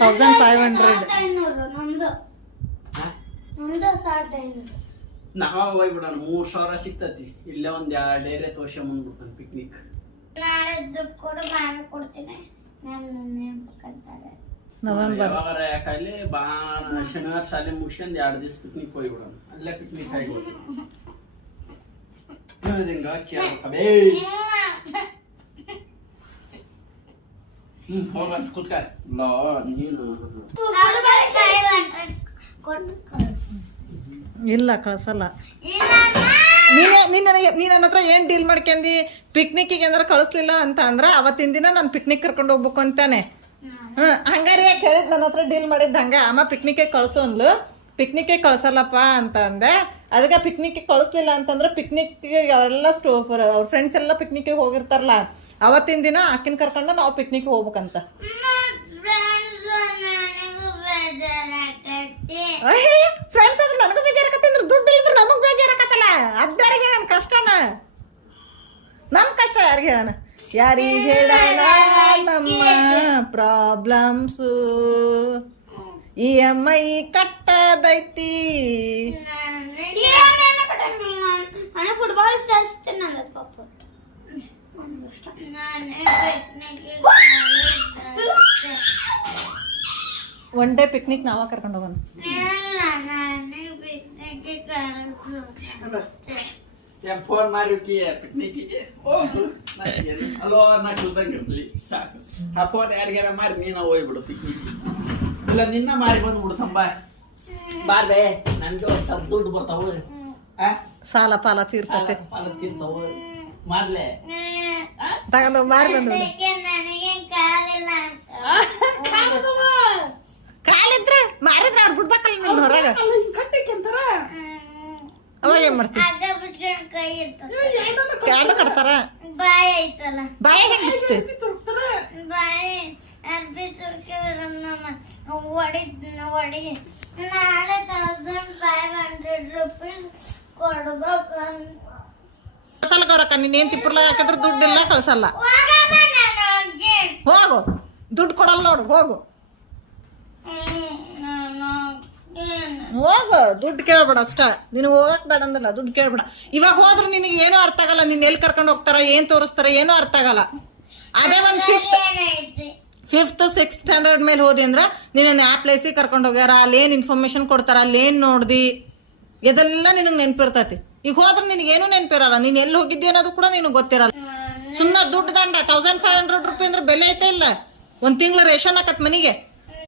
1500. ನಾವ ಹೋಗ್ಬಿಡೋಣ 3000 ಸಿಗ್ತತಿ. ಇಲ್ಲೇ ಒಂದ್ 2 ಏರಿಯಾ ತೋರ್ಸ್ಕೊಂಡ್ಬಂದ್ಬಿಡ್ತಾನೆ ಪಿಕ್ನಿಕ್. ನಾಳೆ ದುಡ್ಡು ಕೊಡು ನಾನು ಕೊಡ್ತೀನಿ. ನವೆಂಬರ್ ಯಾವಾಗಾರ ಯಾಕಲ್ಲಿ ಶನಿವಾರ ಶಾಲೆ ಮುಗಿಸ್ಕೊಂಡ್ 2 ದಿವಸ ಪಿಕ್ನಿಕ್ ಹೋಗ್ಬಿಡೋಣ. ಅಲ್ಲೇ ಪಿಕ್ನಿಕ್ ಆಗಿಬಿಡೋಣ. ಹೋಗಂತ ಕುತ್ಕಾರ ನೀನು ಇಲ್ಲ ಕಳ್ಸಲ್ಲ. ನೀನ್ ನನ್ನ ಹತ್ರ ಏನ್ ಡೀಲ್ ಮಾಡ್ಕೊಂಡಿ ಪಿಕ್ನಿಕ್ಗೆ ಏನಾರ ಕಳಿಸ್ಲಿಲ್ಲ ಅಂತ ಅಂದ್ರ ಅವತ್ತಿನ ದಿನ ನಾನು ಪಿಕ್ನಿಕ್ ಕರ್ಕೊಂಡು ಹೋಗ್ಬೇಕು ಅಂತಾನೆ. ಹಂಗಾರೆ ಯಾಕೆ ಹೇಳಿದ್ ನನ್ನ ಹತ್ರ ಡೀಲ್ ಮಾಡಿದ್ದ ಹಂಗ ಅಮ್ಮ ಪಿಕ್ನಿಕ್ಗೆ ಕಳ್ಸು ಅಂದ್ಲು. ಪಿಕ್ನಿಕ್ಗೆ ಕಳ್ಸಲ್ಲಪ್ಪ ಅಂತ ಅಂದೆ. ಅದಕ್ಕೆ ಪಿಕ್ನಿಕ್ಗೆ ಕಳಿಸ್ಲಿಲ್ಲ ಅಂತಂದ್ರೆ ಪಿಕ್ನಿಕ್ಗೆ ಅವರೆಲ್ಲ ಅವ್ರ ಫ್ರೆಂಡ್ಸ್ ಎಲ್ಲ ಪಿಕ್ನಿಕ್ಗೆ ಹೋಗಿರ್ತಾರಲ್ಲ ಅವತ್ತಿನ ದಿನ ಆಕಿನ ಕರ್ಕೊಂಡು ನಾವು ಪಿಕ್ನಿಕ್ಗೆ ಹೋಗ್ಬೇಕಂತ. ಫ್ರೆಂಡ್ಸ್ ಆದ್ರೆ ನನಗೂ ಬೇಜಾರಾಕತ್ತೆ ಅಂದ್ರೆ ದುಡ್ಡು ಇದ್ರೆ ನಮಗ್ ಬೇಜಾರಾಕತ್ತಲ್ಲ. ಅದ್ ಬೇರೆ ನನ್ನ ಕಷ್ಟನ, ನಮ್ ಕಷ್ಟ ಯಾರಿಗೆ ಹೇಳೋಣ, ಯಾರಿಗೆ ಹೇಳೋಣ ನಮ್ಮ ಪ್ರಾಬ್ಲಮ್ಸು. EMI ಕಟ್ಟದೈತಿ. ಫುಟ್ಬಾಲ್ ಒನ್ ಡೇ ಪಿಕ್ನಿಕ್ ನಾವ ಕರ್ಕೊಂಡು ಹೋಗೋಣ. ಫೋನ್ ಮಾಡಿರ್ಕಿ ಪಿಕ್ನಿಕ್ಕಿಗೆ ಅಲೋ ನಟಲ್ದಂಗಿರ್ಲಿ ಸಾಕು. ಆ ಫೋನ್ ಯಾರಿಗಾರ ಮಾಡಿ ನೀನ ಹೋಗ್ಬಿಡು ಪಿಕ್ನಿಕ್. ಇಲ್ಲ ನಿನ್ನ ಮಾಡಿ ಬಂದ್ಬಿಡ್ತಂಬ ಬಾರ್ಬೆ. ನನ್ಗೆ ಒಂದ್ ಸ್ವಲ್ಪ ದುಡ್ಡು ಬರ್ತಾವ, ಸಾಲ ಪಾಲ ತೀರ್ತತೆ. ಪಾಲ ತಿಂತಾವ ಮಾಡ್ಲೆ ತಗೊಂಡು ಮಾರಿ ಬಂದ್ರು. ಕಾಲಿದ್ರೆ ಮಾರಿದ್ರೆ ಅವ್ರು ಬಿಡ್ಬೇಕಲ್ಲ ನಿನ್ನ ಹೊರಗ. ಕಟ್ಟಿಕೆಂತಾರ ಅವಾಗ ಏನ್ ಮಾಡ್ತೀವಿ? ಕ್ಯಾಡು ಕಟ್ತಾರ. ಬಾಯಿ ಐತಲ್ಲ, ಬಾಯಿ ಹೆಂಗ್ ಬಿಚ್ತೆ? ಬಾಯಿ ಅರ್ಬಿ ಹೊಡಿ ನಾಳೆ 1500 ರೂಪೀಸ್ ಕೊಡ್ಬೇಕು. ಕಳ್ಸಲ್ಲ ಗೌರಕ್ಕ, ನೀನೇನ್ ತಿಪ್ಪರ್ಲ ಹಾಕಿದ್ರೆ ದುಡ್ಡಿಲ್ಲ ಕಳ್ಸಲ್ಲ. ಹೋಗು, ದುಡ್ಡು ಕೊಡಲ್ಲ ನೋಡು, ಹೋಗು ಹೋಗು. ದುಡ್ಡು ಕೇಳ್ಬೇಡ ಅಷ್ಟ. ನೀನು ಹೋಗಕ್ ಬೇಡ ಅಂದಲ್ಲ, ದುಡ್ಡು ಕೇಳ್ಬೇಡ. ಇವಾಗ ಹೋದ್ರೆ ನಿನಗೆ ಏನೂ ಅರ್ಥ ಆಗಲ್ಲ. ನಿನ್ ಎಲ್ಲಿ ಕರ್ಕೊಂಡು ಹೋಗ್ತಾರ, ಏನ್ ತೋರಿಸ್ತಾರ, ಏನೂ ಅರ್ಥ ಆಗಲ್ಲ. ಅದೇ ಒಂದು ಫಿಫ್ತ್ 6th ಸ್ಟ್ಯಾಂಡರ್ಡ್ ಮೇಲೆ ಹೋದಿ ಅಂದ್ರ ನಿನ್ನ ಆ ಪ್ಲೇಸಿಗೆ ಕರ್ಕೊಂಡು ಹೋಗ್ಯಾರ, ಅಲ್ಲೇನ್ ಇನ್ಫಾರ್ಮೇಶನ್ ಕೊಡ್ತಾರ, ಅಲ್ಲೇನ್ ನೋಡ್ದಿ, ಇದೆಲ್ಲ ನಿನಗೆ ನೆನಪಿರ್ತೈತಿ. ಈಗ ಹೋದ್ರೆ ನಿನಗೇನು ನೆನಪಿರಲ್ಲ. ನೀನ್ ಎಲ್ಲಿ ಹೋಗಿದ್ದಿ ಅನ್ನೋದು ಕೂಡ ನಿನಗೆ ಗೊತ್ತಿರಲ್ಲ. ಸುಮ್ಮನೆ ದುಡ್ಡು ದಂಡ 1500 ರೂಪಾಯಿ ಅಂದ್ರೆ ಬೆಲೆ ಐತೆ ಇಲ್ಲ. ಒಂದ್ ತಿಂಗಳ ರೇಷನ್ ಹಾಕತ್ ಮನಿಗೆ.